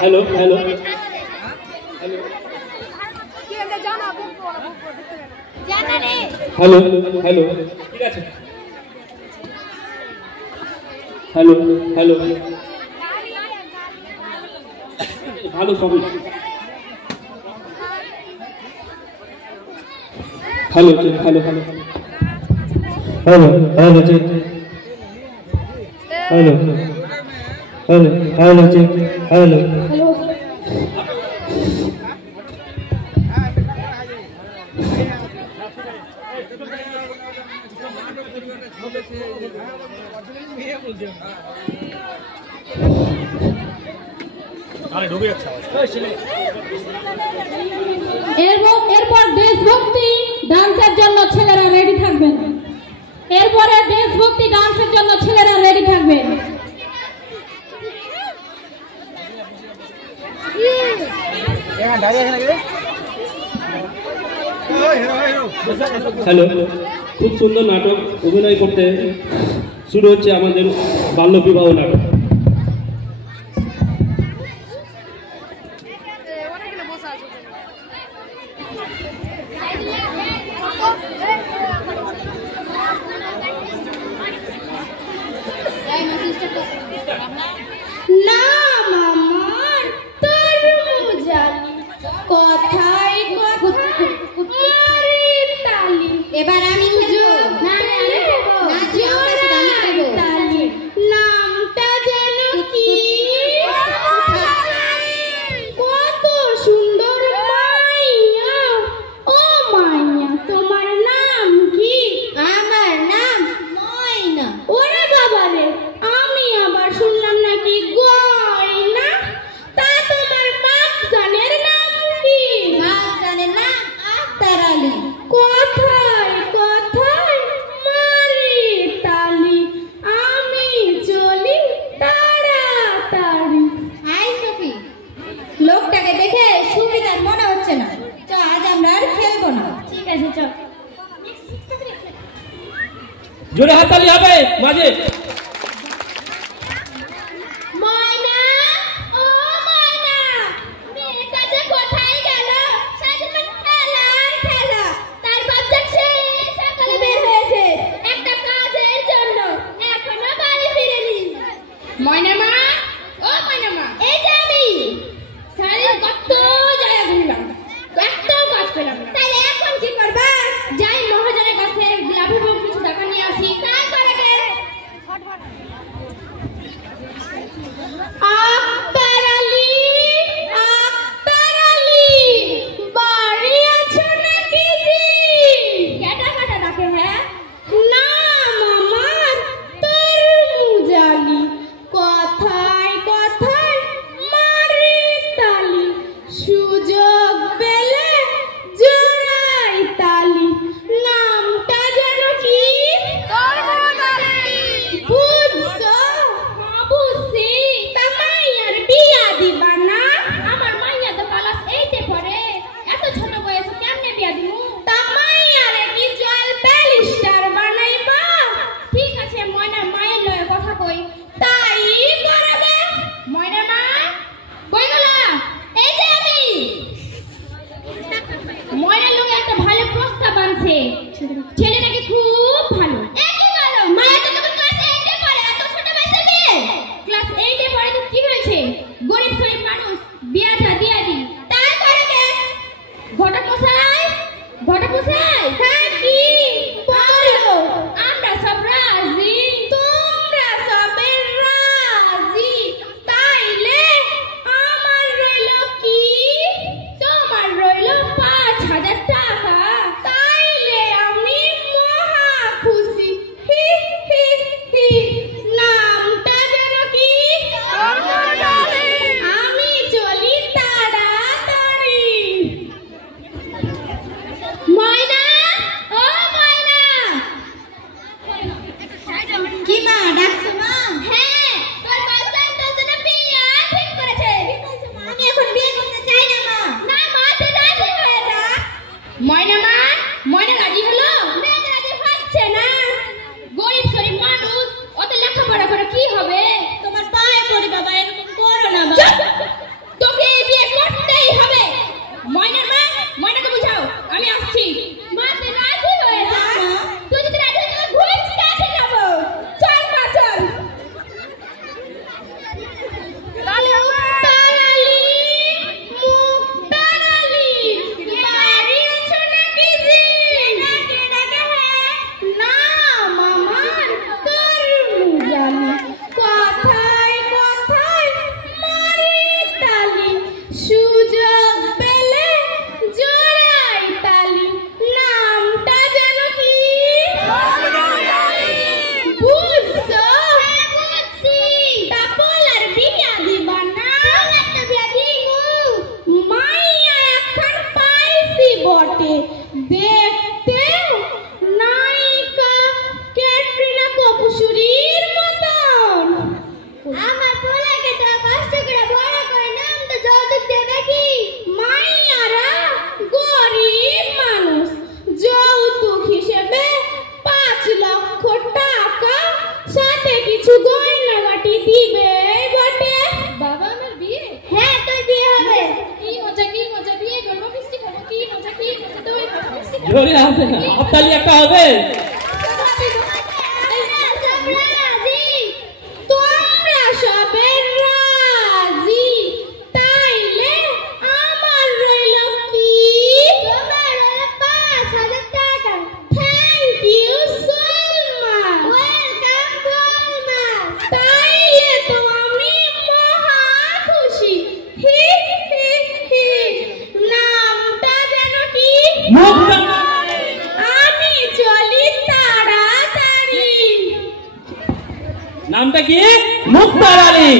Hello hello hello hello ঠিক আছে hello hello ভালো সবই hello hello hello hello hello check hello hello hello check hello এরপর দেশভক্তি ডান্সের জন্য ছেলেরা রেডি থাকবেন। এরপরে দেশভক্তি ডান্সের জন্য ছেলেরা রেডি থাকবেন। হ্যালো খুব সুন্দর নাটক অভিনয় করতে শুরু হচ্ছে আমাদের বাল্যবিবাহ নাটক। নাম আমার তরমুজালি, কথায় মারি তালি। এবার আমি নামটা যেন কি কত সুন্দর মাইয়া। ও মাইয়া তোমার নাম কি? আমার নাম ময়না। ওরে বাবা রে, আমি আবার শুনলাম নাকি গয়না। তা তোমার মাকজানের নাম কি? মাকজানের নাম আক্তার আলী। কথায় কথায় মারি তালি, আমি চলি তাড়াতাড়ি। হাই সফি, লোকটাকে দেখে সুবিধার মনে হচ্ছে না। চ আজ আমরা আর খেলবো না। ঠিক আছে চ। জোরে হাততালি হবে মাঝে। ময়না, ও ময়না, মেয়েটা যে কোথায় গেল? সারাদিন খেলা আর খেলা। তার বাচ্চা সেই সকালে বের হয়েছে একটা কাজের জন্য, এখনো বাড়ি ফিরেনি। ময়না মা, ও ময়না মা, এই যে আমি সারাদিন কত জায়গা ঘুরলাম, একটাও কাজ পেলাম না। তাহলে এখন কি করবা? যাই মহাজনের কাছে লাভি কিছু টাকা নিয়ে আসি। তারপর আগে আক্তার আলী, আক্তার আলী, বাড়ি আছো নাকি জি? কেটা কাটা ডাকে? হ্যাঁ, নাম আমার তরমুজালি, কথায় কথায় মারি তালি, সুযোগ পেলে জোড়াই তালি। নামটা যেন কি? বুঝছো? হ্যাঁ বুঝছি। তা মাইয়ার বিয়া দিবা না? আমার মাইয়া তো ক্লাস 8-এ পড়ে, এত ছোট বয়সে কেমনে বিয়া দিমু? তা মাইয়ারে কি জল ব্যারিস্টার বানাইবা? ঠিক আছে ময়না, মায়ের লয়ে কথা কই, তাই করাবে। ময়না মা, কই গেলা? এই যে আমি। জোরে আসে না, হাততালি একটা হবে। তোমরা সবে রাজি, তাইলে আমার রইল কি? তোমার রইল 5,000 টাকা। Thank you so much. Welcome গোলমা। তাইলে তো আমি মহা খুশি। হি হি হি। নামটা যেন কি? আমি চলি তাড়াতাড়ি। নামটা কি? মুক্তার আলী।